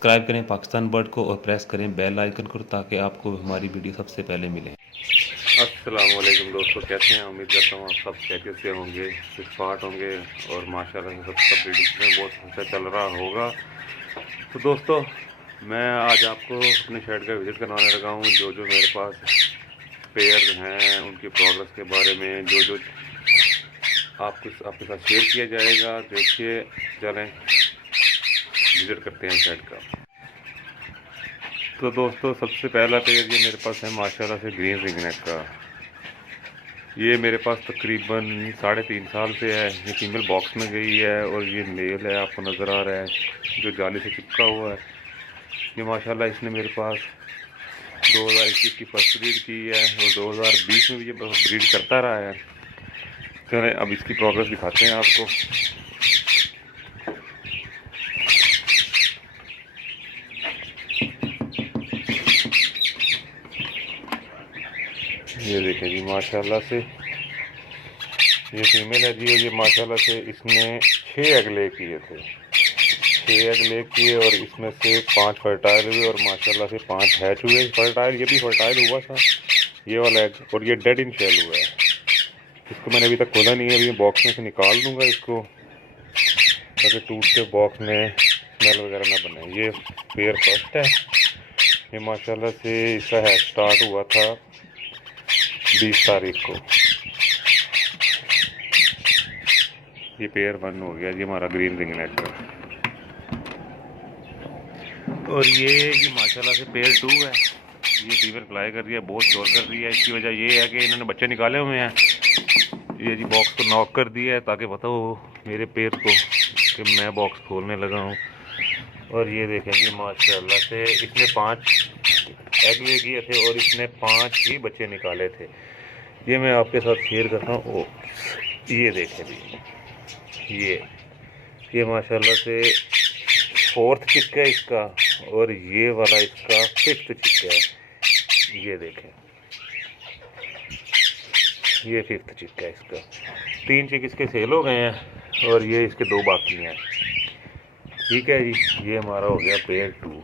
Subscribe करें Pakistan bird को और प्रेस करें बेल आइकन को ताकि आपको हमारी वीडियो सबसे पहले मिले। अस्सलाम वालेकुम दोस्तों, कैसे हैं? उम्मीद करता हूँ आप सब खैरियत से होंगे, फिटफाट होंगे और माशाल्लाह से सब ब्रीडिंग में बहुत अच्छा चल रहा होगा। तो दोस्तों, मैं आज आपको अपने शेड का विज़िट करवाने लगा हूँ। जो जो मेरे पास पेयर हैं उनकी प्रोग्रेस के बारे में जो आपके साथ शेयर किया जाएगा। देखिए, चलें विज़िट करते हैं शेड का। तो दोस्तों, सबसे पहला पेयर ये मेरे पास है माशाल्लाह से ग्रीन रिंगनेक का। ये मेरे पास तकरीबन 3.5 साल से है। ये फीमेल बॉक्स में गई है और ये मेल है, आपको नज़र आ रहा है जो जाली से चिपका हुआ है। ये माशाल्लाह इसने मेरे पास 2021 की फर्स्ट ब्रीड की है और 2020 में भी ये ब्रीड करता रहा है। चलें अब इसकी प्रोग्रेस दिखाते हैं आपको। ये देखें जी, माशाल्लाह से ये फीमेल है जी। और ये माशाल्लाह से इसने 6 एग ले किए थे, 6 एग ले किए और इसमें से 5 फर्टाइल हुए और माशाल्लाह से 5 हैच हुए। फर्टाइल ये भी फर्टाइल हुआ था ये वाला एग, और ये डेड इन शेल हुआ है। इसको मैंने अभी तक खोला नहीं है, अभी बॉक्स में से निकाल दूंगा इसको ताकि टूटते बॉक्स में स्मेल वगैरह ना बने। ये पेयर फर्स्ट है। ये माशाल्लाह से इसका हैच स्टार्ट हुआ था 20 तारीख को। ये पेयर 1 हो गया जी हमारा ग्रीन रिंगनेक का। और ये माशाल्लाह से पेयर 2 है। ये फीमेल फ्लाई कर रही है, बहुत शोर कर रही है। इसकी वजह ये है कि इन्होंने बच्चे निकाले हुए हैं। ये जी बॉक्स को नॉक कर दिया है ताकि पता हो मेरे पेयर को कि मैं बॉक्स खोलने लगा हूँ। और ये देखें जी, माशाल्लाह से इसने 5 एग ले किए थे और इसने 5 ही बच्चे निकाले थे। ये मैं आपके साथ शेयर करता हूँ। ओ ये देखें जी, ये माशाल्लाह से 4th चिक है इसका और ये वाला इसका 5th चिक है। ये देखें, ये 5th चिक है इसका। 3 चिक इसके सेल हो गए हैं और ये इसके 2 बाकी हैं। ठीक है जी, ये हमारा हो गया पेयर 2।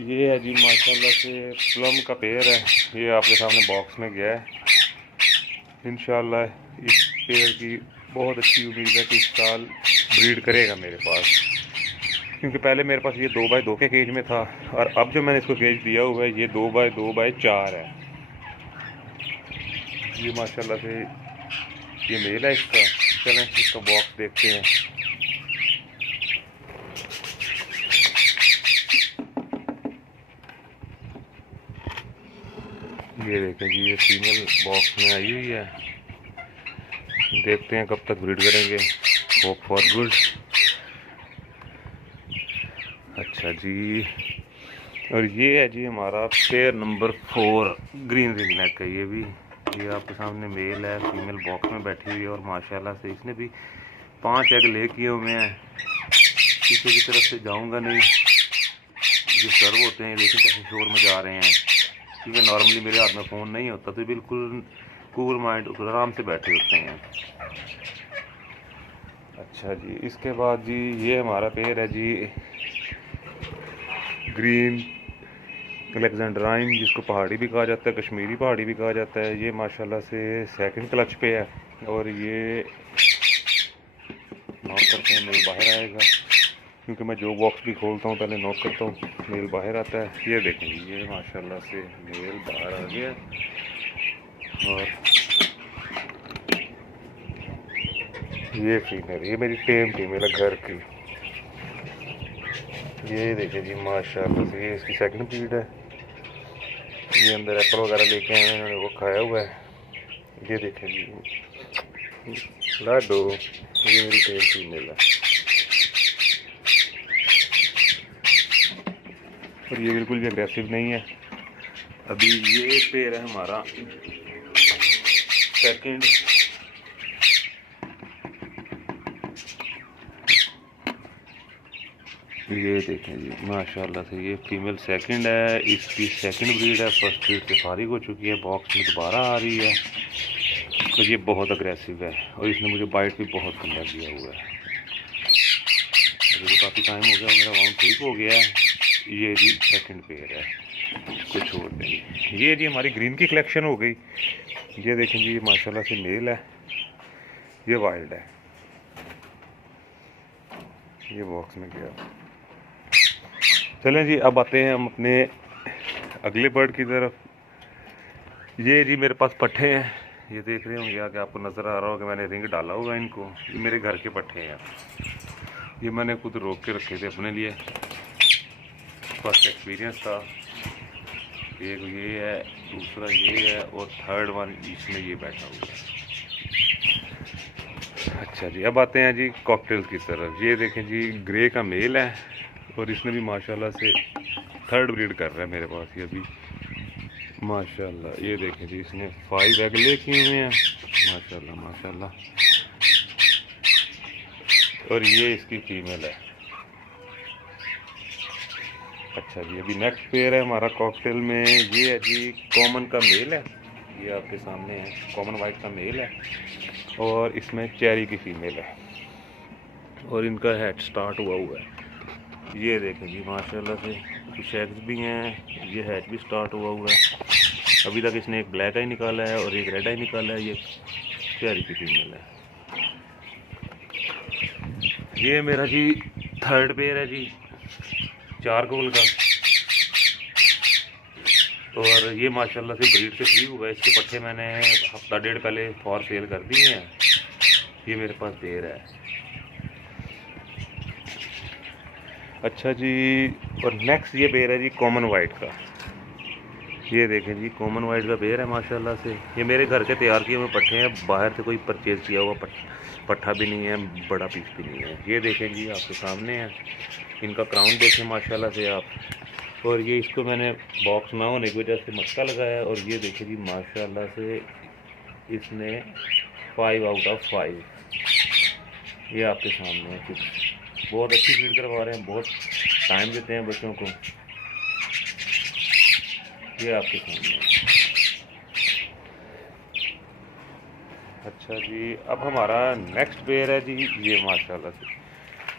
ये है जी माशाल्लाह से प्लम का पेयर है। ये आपके सामने बॉक्स में गया है। इंशाल्लाह इस पेयर की बहुत अच्छी उम्मीद है कि इस साल ब्रीड करेगा मेरे पास, क्योंकि पहले मेरे पास ये 2x2 के केज में था और अब जो मैंने इसको केज दिया हुआ है ये 2x2x4 है। ये माशाल्लाह से ये मेल है इसका। चलें इसका बॉक्स देखते हैं। ये देखें जी, ये फीमेल बॉक्स में आई हुई है। देखते हैं कब तक ब्रीड करेंगे। Hope for good. अच्छा जी, और ये है जी हमारा पेयर नंबर 4 ग्रीन रिंगनेक का। ये भी ये आपके सामने मेल है, फीमेल बॉक्स में बैठी हुई है और माशाल्लाह से इसने भी 5 एग ले किए हुए हैं। पीछे की तरफ से जाऊंगा नहीं, जो सर्व होते हैं लेकिन कैसे शोर में जा रहे हैं, क्योंकि नॉर्मली मेरे हाथ में फ़ोन नहीं होता तो बिल्कुल कूल माइंड आराम से बैठे होते हैं। अच्छा जी, इसके बाद जी ये हमारा पेयर है जी ग्रीन अलेक्जेंड्राइन, जिसको पहाड़ी भी कहा जाता है, कश्मीरी पहाड़ी भी कहा जाता है। ये माशाल्लाह से 2nd क्लच पे है और ये नॉक करते हैं मेल बाहर आएगा, क्योंकि मैं जो बॉक्स भी खोलता हूँ पहले नॉक करता हूँ, मेल बाहर आता है। ये देखें, ये माशाल्लाह से मेल बाहर आ गया। और ये फीमेल, ये मेरी टेम फीमेल है घर की। ये देखें जी, माशाल्लाह से ये इसकी 2nd ब्रीड है। ये अंदर एप्पल वगैरह लेके आए हैं, इन्होंने वो खाया हुआ है। ये देखें जी लाडो, ये मेरी टेम फीमेल है और ये बिल्कुल भी अग्रेसिव नहीं है। अभी ये पेयर है हमारा 2nd। ये देखें जी, माशाल्लाह से ये फीमेल 2nd है, इसकी 2nd ब्रीड है। फर्स्ट ब्रीड से फारिग हो चुकी है, बॉक्स में दोबारा आ रही है। तो ये बहुत अग्रेसिव है और इसने मुझे बाइट भी बहुत गंदा किया हुआ है। अभी तो काफ़ी टाइम हो गया, मेरा वाउंड ठीक हो गया है। ये जी सेकंड पेयर है, इसको छोड़ देंगे। ये जी हमारी ग्रीन की कलेक्शन हो गई। ये देखें जी, ये माशाल्लाह से मेल है, ये वाइल्ड है। ये बॉक्स में गया। चलें जी, अब आते हैं हम अपने अगले बर्ड की तरफ। ये जी मेरे पास पट्ठे हैं, ये देख रहे होंगे आगे आपको नज़र आ रहा होगा, मैंने रिंग डाला हुआ है इनको। ये मेरे घर के पट्ठे हैं, ये मैंने खुद रोक के रखे थे अपने लिए, फर्स्ट एक्सपीरियंस था। एक ये है, दूसरा ये है और थर्ड वन इसमें ये बैठा हुआ है। अच्छा जी, अब आते हैं जी कॉकटेल की तरफ। ये देखें जी, ग्रे का मेल है और इसने भी माशाल्लाह से थर्ड ब्रीड कर रहा है मेरे पास। ये अभी माशाल्लाह, ये देखें जी, इसने 5 एग ले किए हुए हैं माशाल्लाह माशाल्लाह। और ये इसकी फीमेल है। अच्छा जी, अभी नेक्स्ट पेयर है हमारा कॉकटेल में। ये है जी कॉमन का मेल है, ये आपके सामने है, कॉमन वाइट का मेल है और इसमें चेरी की फीमेल है और इनका हैच स्टार्ट हुआ हुआ है। ये देखें जी माशाल्लाह से, कुछ एग्स भी हैं, ये हैच भी स्टार्ट हुआ हुआ है। अभी तक इसने एक ब्लैक आई निकाला है और एक रेड आई निकाला है। ये चेरी की फीमेल है। ये मेरा जी थर्ड पेयर है जी, 4 गोल का, और ये माशाल्लाह से ब्रीड से फ्री हुआ है। इसके पट्टे मैंने हफ्ता डेढ़ पहले फॉर सेल कर दिए हैं। ये मेरे पास पेयर है। अच्छा जी, और नेक्स्ट ये पेयर है जी कॉमन वाइट का। ये देखें जी, कॉमन वाइट का पेयर है माशाल्लाह से। ये मेरे घर के तैयार किए हुए पट्टे हैं, बाहर से कोई परचेज़ किया हुआ पट्ठा भी नहीं है, बड़ा पीस भी नहीं है। ये देखें जी, आपके सामने है। इनका क्राउन देखें माशाल्लाह से आप। और ये इसको मैंने बॉक्स ना होने की वजह से मटका लगाया। और ये देखें जी माशाल्लाह से, इसने 5 आउट ऑफ 5, ये आपके सामने है। कुछ बहुत अच्छी फीड करवा रहे हैं, बहुत टाइम देते हैं बच्चों को। ये आपके सामने है। अच्छा जी, अब हमारा नेक्स्ट पेयर है जी, ये माशाल्लाह से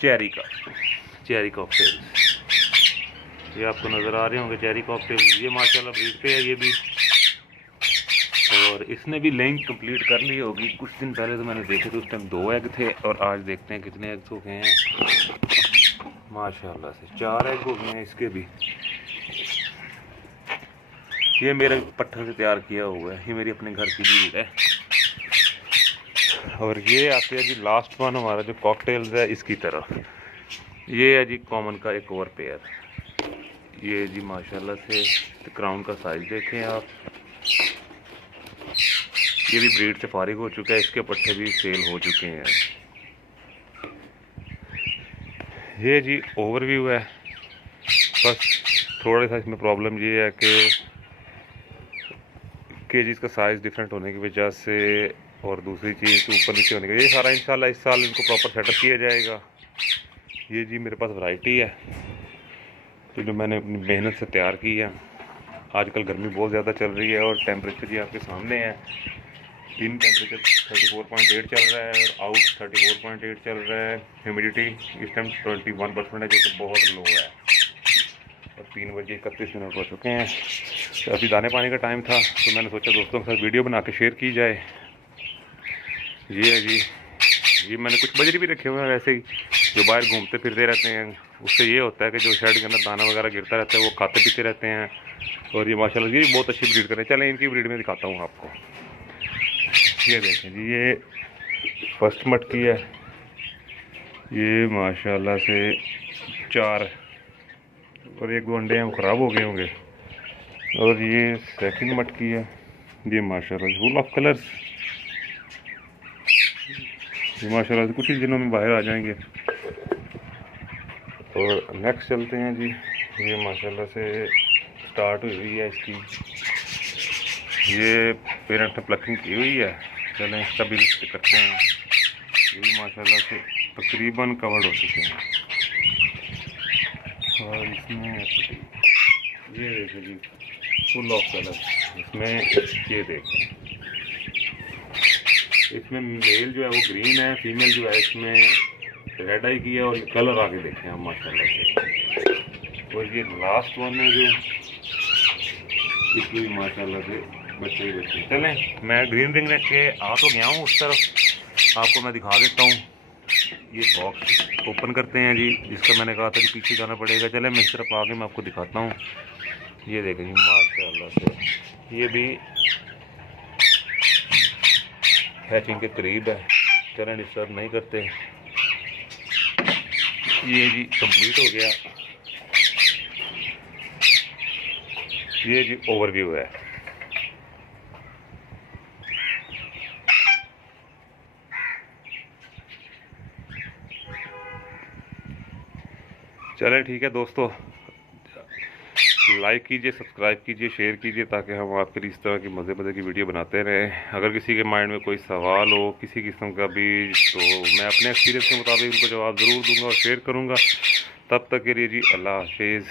चेरी कॉकटेल। ये आपको नज़र आ रहे होंगे चेरी कॉकटेल। ये माशाल्लाह ब्रीड पे है ये भी, और इसने भी लेंथ कंप्लीट कर ली होगी। कुछ दिन पहले तो मैंने देखे थे, उस टाइम 2 एग थे, और आज देखते हैं कितने एग्स हो गए हैं। माशाल्लाह से 4 एग हो गए हैं इसके भी। ये मेरे पत्थर से तैयार किया हुआ है, ये मेरी अपने घर की ब्रीड है। और ये आते हैं जी लास्ट वन हमारा जो कॉकटेल्स है इसकी तरफ। ये है जी कॉमन का एक और पेयर। ये जी माशाल्लाह से क्राउन का साइज देखें आप। ये भी ब्रीड से फारिग हो चुका है, इसके पट्टे भी सेल हो चुके हैं। ये जी ओवरव्यू है। बस थोड़ा सा इसमें प्रॉब्लम ये है कि केजीज का साइज़ डिफरेंट होने की वजह से, और दूसरी चीज़ ऊपर नीचे होने की, ये सारा इंशाल्लाह इस साल इनको प्रॉपर सेटअप किया जाएगा। ये जी मेरे पास वैरायटी है तो जो मैंने अपनी मेहनत से तैयार की है। आजकल गर्मी बहुत ज़्यादा चल रही है और टेम्परेचर जी आपके सामने है। इन टेम्परेचर 34.8 चल रहा है और आउट 34.8 चल रहा है। ह्यूमिडिटी इस टाइम 21% है, जो कि बहुत लो है। और 3 बजे 31 मिनट हो चुके हैं। तो अभी दाने पानी का टाइम था, तो मैंने सोचा दोस्तों के साथ वीडियो बना के शेयर की जाए। ये है जी, ये मैंने कुछ बजरी भी रखे हुए हैं वैसे ही, जो बाहर घूमते फिरते रहते हैं। उससे ये होता है कि जो शेड के अंदर दाना वगैरह गिरता रहता है वो खाते पीते रहते हैं। और ये माशाल्लाह ये बहुत अच्छी ब्रीड करें। चलें इनकी ब्रीड में दिखाता हूँ आपको। ये देखें जी, ये फर्स्ट मटकी है। ये माशाल्लाह से 4 और 1-2 अंडे हैं ख़राब हो गए होंगे। और ये सेकंड मटकी है। ये माशाल्लाह फुल ऑफ कलर्स। ये माशाल्लाह से कुछ ही दिनों में बाहर आ जाएंगे। और नेक्स्ट चलते हैं जी। ये माशाल्लाह से स्टार्ट हुई है इसकी, ये पेरेंट ने प्लकिंग की हुई है। चलें इसका भी लिस्ट करते हैं। ये भी माशाल्लाह से तकरीबन कवर्ड हो चुके हैं। और इसमें ये देखिए जी फुल ऑफ कलर। इसमें ये देखें, इसमें मेल जो है वो ग्रीन है, फीमेल जो है इसमें रेड आई की है। और ये कलर आके देखें आप माशाल्लाह से। और ये लास्ट वन है जो इसमें भी माशाल्लाह से बच्चे ही बच्चे। चलें मैं ग्रीन रिंग रख के आ तो गया हूँ उस तरफ, आपको मैं दिखा देता हूँ। ये बॉक्स ओपन करते हैं जी, जिसका मैंने कहा था कि पीछे जाना पड़ेगा। चले मैं इस तरफ आके मैं आपको दिखाता हूँ। ये देखें जी माशाल्लाह से ये भी हैचिंग के करीब है। चलें डिस्टर्ब नहीं करते। ये जी कंप्लीट हो गया। ये जी ओवरव्यू है। चले ठीक है दोस्तों, लाइक कीजिए, सब्सक्राइब कीजिए, शेयर कीजिए, ताकि हम आपके लिए इस तरह की मज़े की वीडियो बनाते रहें। अगर किसी के माइंड में कोई सवाल हो किसी किस्म का भी, तो मैं अपने एक्सपीरियंस के मुताबिक उनको जवाब ज़रूर दूंगा और शेयर करूंगा। तब तक के लिए जी अल्लाह हाफिज़।